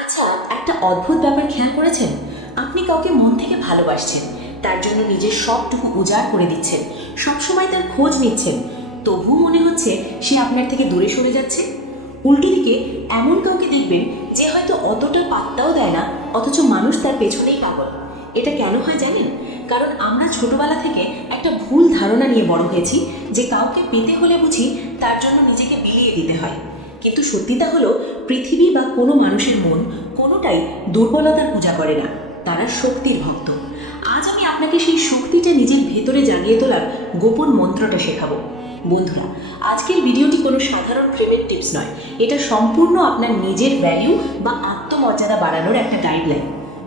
আচ্ছা, একটা অদ্ভুত ব্যাপার খেয়াল করেছেন? আপনি কাউকে মন থেকে ভালোবাসছেন, তার জন্য নিজের সবটুকু উজাড় করে দিচ্ছেন, সবসময় তার খোঁজ নিচ্ছেন, তবুও মনে হচ্ছে সে আপনার থেকে দূরে সরে যাচ্ছে। উল্টো দিকে এমন কাউকে দেখবেন যে হয়তো অতটা পাত্তাও দেয় না, অথচ মানুষ তার পেছনেই পাগল। এটা কেন হয় জানেন? কারণ আমরা ছোটবেলা থেকে একটা ভুল ধারণা নিয়ে বড় হয়েছি যে কাউকে পেতে হলে বুঝি তার জন্য নিজেকে বিলিয়ে দিতে হয়। কিন্তু সত্যিটা হলো, পৃথিবী বা কোনো মানুষের মন কোনোটাই দুর্বলতার পূজা করে না, তারা শক্তির ভক্ত। আজ আমি আপনাকে সেই শক্তিটা নিজের ভেতরে জাগিয়ে তোলার গোপন মন্ত্রটা শেখাবো। বন্ধুরা, আজকের ভিডিওটি কোনো সাধারণ প্রেমের টিপস নয়, এটা সম্পূর্ণ আপনার নিজের ভ্যালু বা আত্মমর্যাদা বাড়ানোর একটা গাইডলাইন।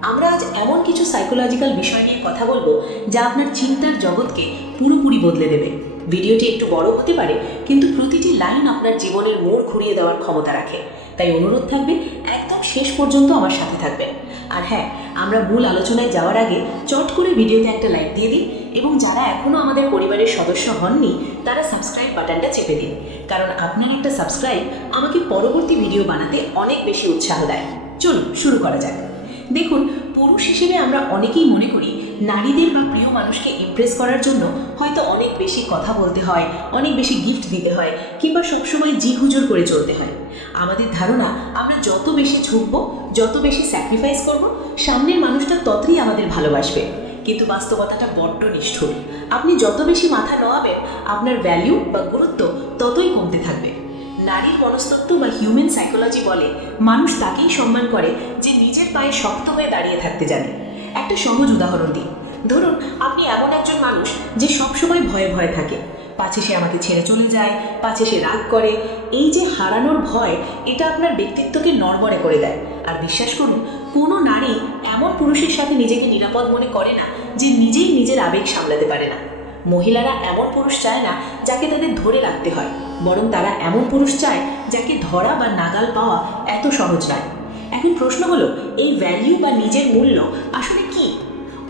আমরা আজ এমন কিছু সাইকোলজিক্যাল বিষয় নিয়ে কথা বলবো যা আপনার চিন্তার জগৎকে পুরোপুরি বদলে দেবে। ভিডিওটি একটু বড় হতে পারে, কিন্তু প্রতিটি লাইন আপনার জীবনের মোড় ঘুরিয়ে দেওয়ার ক্ষমতা রাখে। তাই অনুরোধ থাকবে, একদম শেষ পর্যন্ত আমার সাথে থাকবেন। আর হ্যাঁ, আমরা মূল আলোচনায় যাওয়ার আগে চট করে ভিডিওতে একটা লাইক দিয়ে দিন, এবং যারা এখনও আমাদের পরিবারের সদস্য হননি তারা সাবস্ক্রাইব বাটনটা চেপে দিন, কারণ আপনার একটা সাবস্ক্রাইব আমাকে পরবর্তী ভিডিও বানাতে অনেক বেশি উৎসাহ দেয়। চলুন শুরু করা যাক। দেখুন, পুরুষ হিসেবে আমরা অনেকেই মনে করি নারীদের বা প্রিয় মানুষকে ইমপ্রেস করার জন্য হয়তো অনেক বেশি কথা বলতে হয়, অনেক বেশি গিফট দিতে হয়, কিংবা সবসময় জি হুজুর করে চলতে হয়। আমাদের ধারণা, আমরা যত বেশি ছুটবো, যত বেশি স্যাক্রিফাইস করব, সামনের মানুষটা ততই আমাদের ভালোবাসবে। কিন্তু বাস্তবতাটা বড্ড নিষ্ঠুর। আপনি যত বেশি মাথা নোয়াবেন, আপনার ভ্যালু বা গুরুত্ব ততই কমতে থাকবে। নারীর মনস্তত্ত্ব বা হিউম্যান সাইকোলজি বলে, মানুষ তাকেই সম্মান করে যে নিজের পায়ে শক্ত হয়ে দাঁড়িয়ে থাকতে জানে। একটা সহজ উদাহরণ দিই। ধরুন, আপনি এমন একজন মানুষ যে সবসময় ভয়ে ভয়ে থাকে, পাছে সে আমাকে ছেড়ে চলে যায়, পাছে সে রাগ করে। এই যে হারানোর ভয়, এটা আপনার ব্যক্তিত্বকে নড়বড়ে করে দেয়। আর বিশ্বাস করুন, কোনো নারী এমন পুরুষের সাথে নিজেকে নিরাপদ মনে করে না যে নিজেই নিজের আবেগ সামলাতে পারে না। মহিলারা এমন পুরুষ চায় না যাকে তাদের ধরে রাখতে হয়, বরং তারা এমন পুরুষ চায় যাকে ধরা বা নাগাল পাওয়া এত সহজ নয়। এখন প্রশ্ন হলো, এই ভ্যালু বা নিজের মূল্য আসলে কি?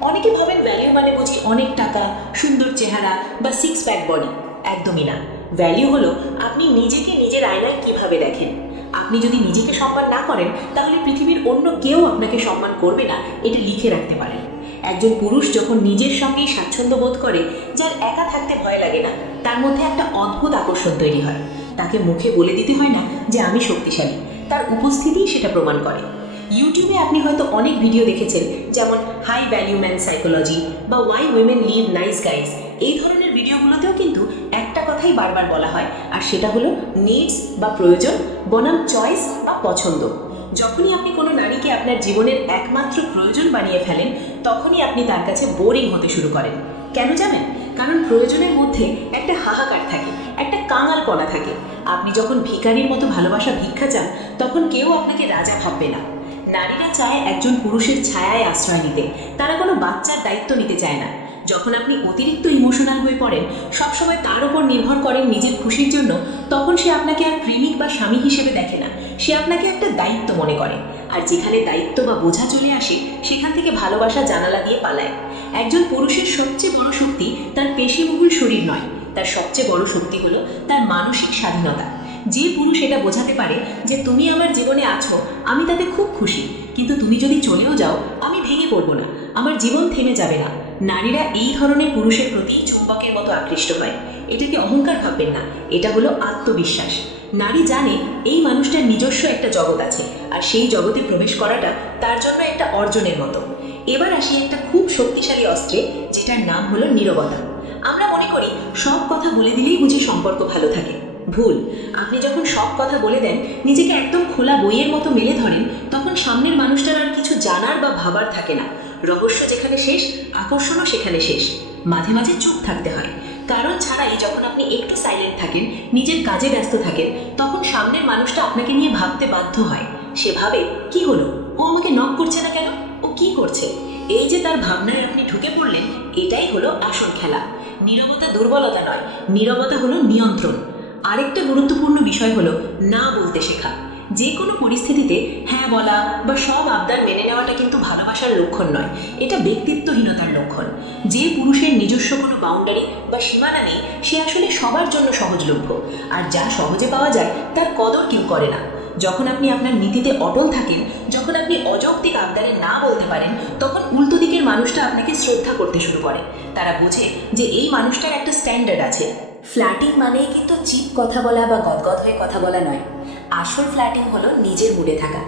অনেকে ভাবেন ভ্যালু মানে বুঝি অনেক টাকা, সুন্দর চেহারা বা সিক্স প্যাক বডি। একদমই না। ভ্যালু হলো আপনি নিজেকে নিজের আয়নায় কিভাবে দেখেন। আপনি যদি নিজেকে সম্মান না করেন, তাহলে পৃথিবীর অন্য কেউ আপনাকে সম্মান করবে না, এটা লিখে রাখতে পারেন। একজন পুরুষ যখন নিজের সঙ্গেই স্বাচ্ছন্দ্য বোধ করে, যার একা থাকতে ভয় লাগে না, তার মধ্যে একটা অদ্ভুত আকর্ষণ তৈরি হয়। তাকে মুখে বলে দিতে হয় না যে আমি শক্তিশালী, তার উপস্থিতিই সেটা প্রমাণ করে। ইউটিউবে আপনি হয়তো অনেক ভিডিও দেখেছেন, যেমন হাই ভ্যালু ম্যান সাইকোলজি বা why women leave nice guys. এই ধরনের ভিডিওগুলোতেও কিন্তু একটা কথাই বারবার বলা হয়, আর সেটা হলো নিডস বা প্রয়োজন বনাম চয়েস বা পছন্দ। যখনই আপনি কোনো নারীকে আপনার জীবনের একমাত্র প্রয়োজন বানিয়ে ফেলেন, তখনই আপনি তার কাছে বোরিং হতে শুরু করেন। কেন জানেন? কারণ প্রয়োজনের মধ্যে একটা হাহাকার থাকে, একটা কাঙালপনা থাকে। আপনি যখন ভিখারির মতো ভালোবাসা ভিক্ষা চান, তখন কেউ আপনাকে রাজা ভাববে না। নারীরা চায় একজন পুরুষের ছায়ায় আশ্রয় নিতে, তারা কোনো বাচ্চার দায়িত্ব নিতে চায় না। যখন আপনি অতিরিক্ত ইমোশনাল হয়ে পড়েন, সবসময় তার উপর নির্ভর করেন নিজের খুশির জন্য, তখন সে আপনাকে আর প্রেমিক বা স্বামী হিসেবে দেখে না, সে আপনাকে একটা দায়িত্ব মনে করে। আর যেখানে দায়িত্ব বা বোঝা চলে আসে, সেখান থেকে ভালোবাসা জানালা দিয়ে পালায়। একজন পুরুষের সবচেয়ে বড় শক্তি তার পেশিবহুল শরীর নয়, তার সবচেয়ে বড় শক্তি হলো তার মানসিক স্বাধীনতা। যে পুরুষ এটা বোঝাতে পারে যে তুমি আমার জীবনে আছো, আমি তাতে খুব খুশি, কিন্তু তুমি যদি চলেও যাও, আমি ভেঙে পড়বো না, আমার জীবন থেমে যাবে না। নারীরা এই ধরনের পুরুষের প্রতি চুম্বকের মতো আকৃষ্ট হয়। এটাকে অহংকার ভাববেন না, এটা হলো আত্মবিশ্বাস। নারী জানে এই মানুষটার নিজস্ব একটা জগৎ আছে, আর সেই জগতে প্রবেশ করাটা তার জন্য একটা অর্জনের মতো। এবার আসি একটা খুব শক্তিশালী অস্ত্রে, যেটার নাম হলো নীরবতা। আমরা মনে করি সব কথা বলে দিলেই বুঝি সম্পর্ক ভালো থাকে। ভুল। আপনি যখন সব কথা বলে দেন, নিজেকে একদম খোলা বইয়ের মতো মেলে ধরেন, তখন সামনের মানুষটার আর কিছু জানার বা ভাবার থাকে না। রহস্য যেখানে শেষ, আকর্ষণও সেখানে শেষ। মাঝে মাঝে চুপ থাকতে হয়। কারণ ছাড়াই যখন আপনি একটু সাইলেন্ট থাকেন, নিজের কাজে ব্যস্ত থাকেন, তখন সামনের মানুষটা আপনাকে নিয়ে ভাবতে বাধ্য হয়। সে ভাবে, কি হলো, ও আমাকে নক করছে না কেন, ও কি করছে? এই যে তার ভাবনায় আপনি ঢুকে পড়লেন, এটাই হলো আসল খেলা। নীরবতা দুর্বলতা নয়, নীরবতা হলো নিয়ন্ত্রণ। আরেকটা গুরুত্বপূর্ণ বিষয় হলো না বলতে শেখা। যে কোনো পরিস্থিতিতে হ্যাঁ বলা বা সব আবদার মেনে নেওয়াটা কিন্তু ভালোবাসার লক্ষণ নয়, এটা ব্যক্তিত্বহীনতার লক্ষণ। যে পুরুষের নিজস্ব কোনো বাউন্ডারি বা সীমানা নেই, সে আসলে সবার জন্য সহজলভ্য। আর যা সহজে পাওয়া যায়, তার কদর কেউ করে না। যখন আপনি আপনার নীতিতে অটল থাকেন, যখন আপনি অযৌক্তিক আবদারে না বলতে পারেন, তখন উল্টো দিকের মানুষটা আপনাকে শ্রদ্ধা করতে শুরু করে। তারা বোঝে যে এই মানুষটার একটা স্ট্যান্ডার্ড আছে। ফ্ল্যাটিং মানেই কিন্তু চিপ কথা বলা বা গদগদ হয়ে কথা বলা নয়। আসল ফ্ল্যাটিং হলো নিজের মুডে থাকা।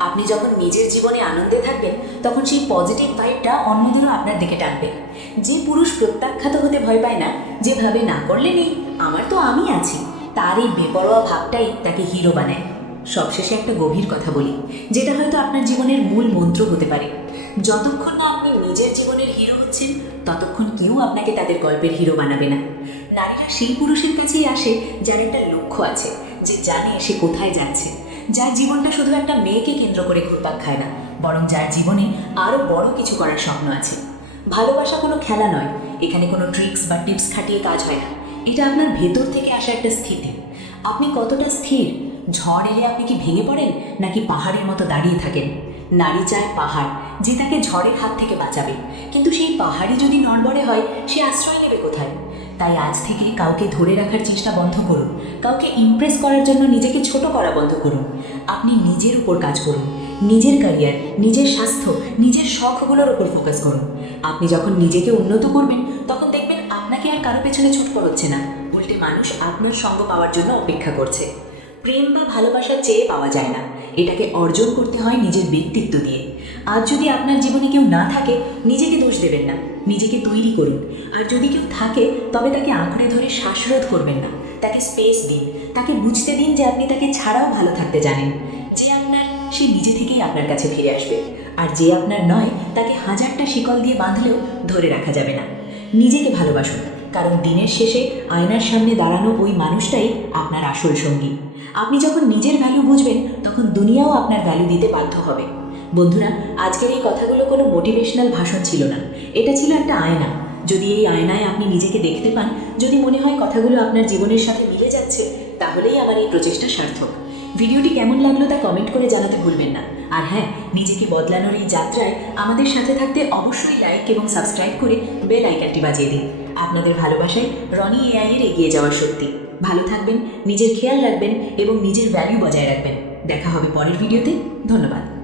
আপনি যখন নিজের জীবনে আনন্দে থাকবেন, তখন সেই পজিটিভ ভাইবটা অন্যদেরও আপনার দিকে টানবে। যে পুরুষ প্রত্যাখ্যাত হতে ভয় পায় না, যে ভাবে না করলে নেই, আমার তো আমি আছি, তার এই বেপরোয়া ভাবটাই তাকে হিরো বানায়। সবশেষে একটা গভীর কথা বলি, যেটা হয়তো আপনার জীবনের মূল মন্ত্র হতে পারে। যতক্ষণ না আপনি নিজের জীবনের হিরো হচ্ছেন, ততক্ষণ কেউ আপনাকে তাদের গল্পের হিরো বানাবে না। নারীরা সেই পুরুষের কাছেই আসে যার একটা লক্ষ্য আছে, যে জানে সে কোথায় যাচ্ছে, যার জীবনটা শুধু একটা মেয়েকে কেন্দ্র করে ঘুরপাক খায় না, বরং যার জীবনে আরও বড় কিছু করার স্বপ্ন আছে। ভালোবাসা কোনো খেলা নয়, এখানে কোনো ট্রিক্স বা টিপস খাটিয়ে কাজ হয় না। এটা আপনার ভেতর থেকে আসা একটা স্থিতি। আপনি কতটা স্থির? ঝড় এলে আপনি কি ভেঙে পড়েন, নাকি পাহাড়ের মতো দাঁড়িয়ে থাকেন? নারী চায় পাহাড়, যে তাকে ঝড়ের হাত থেকে বাঁচাবে, কিন্তু সেই পাহাড়ই যদি নড়বড়ে হয়, সে আশ্রয় নেবে কোথায়? তাই আজ থেকে কাউকে ধরে রাখার চেষ্টা বন্ধ করুন, কাউকে ইমপ্রেস করার জন্য নিজেকে ছোট করা বন্ধ করুন। আপনি নিজের উপর কাজ করুন, নিজের ক্যারিয়ার, নিজের স্বাস্থ্য, নিজের শখগুলোর উপর ফোকাস করুন। আপনি যখন নিজেকে উন্নত করবেন, তখন দেখবেন আপনাকে আর কারো পেছনে ছুটতে হচ্ছে না, উল্টে মানুষ আপনার সঙ্গ পাওয়ার জন্য অপেক্ষা করছে। প্রেম বা ভালোবাসা চেয়ে পাওয়া যায় না, এটাকে অর্জন করতে হয় নিজের ব্যক্তিত্ব দিয়ে। আজ যদি আপনার জীবনে কেউ না থাকে, নিজেকে দোষ দেবেন না, নিজেকে তৈরি করুন। আর যদি কেউ থাকে, তবে তাকে আঁকড়ে ধরে শ্বাসরোধ করবেন না, তাকে স্পেস দিন, তাকে বুঝতে দিন যে আপনি তাকে ছাড়াও ভালো থাকতে জানেন। যে আপনার, সে নিজে থেকেই আপনার কাছে ফিরে আসবে। আর যে আপনার নয়, তাকে হাজারটা শিকল দিয়ে বাঁধলেও ধরে রাখা যাবে না। নিজেকে ভালোবাসুন, কারণ দিনের শেষে আয়নার সামনে দাঁড়ানো ওই মানুষটাই আপনার আসল সঙ্গী। আপনি যখন নিজের ভ্যালু বুঝবেন, তখন দুনিয়াও আপনার ভ্যালু দিতে বাধ্য হবে। বন্ধুরা, আজকের এই কথাগুলো কোনো মোটিভেশনাল ভাষণ ছিল না, এটা ছিল একটা আয়না। যদি এই আয়নায় আপনি নিজেকে দেখতে পান, যদি মনে হয় কথাগুলো আপনার জীবনের সাথে মিলে যাচ্ছে, তাহলেই আমার এই প্রচেষ্টা সার্থক। ভিডিওটি কেমন লাগলো তা কমেন্ট করে জানাতে ভুলবেন না। আর হ্যাঁ, নিজেকে বদলানোর এই যাত্রায় আমাদের সাথে থাকতে অবশ্যই লাইক এবং সাবস্ক্রাইব করে বেল আইকনটি বাজিয়ে দিন। আপনাদের ভালোবাসায় রনি এআই এর এগিয়ে যাওয়ার শক্তি। ভালো থাকবেন, নিজের খেয়াল রাখবেন এবং নিজের ভ্যালু বজায় রাখবেন। দেখা হবে পরের ভিডিওতে। ধন্যবাদ।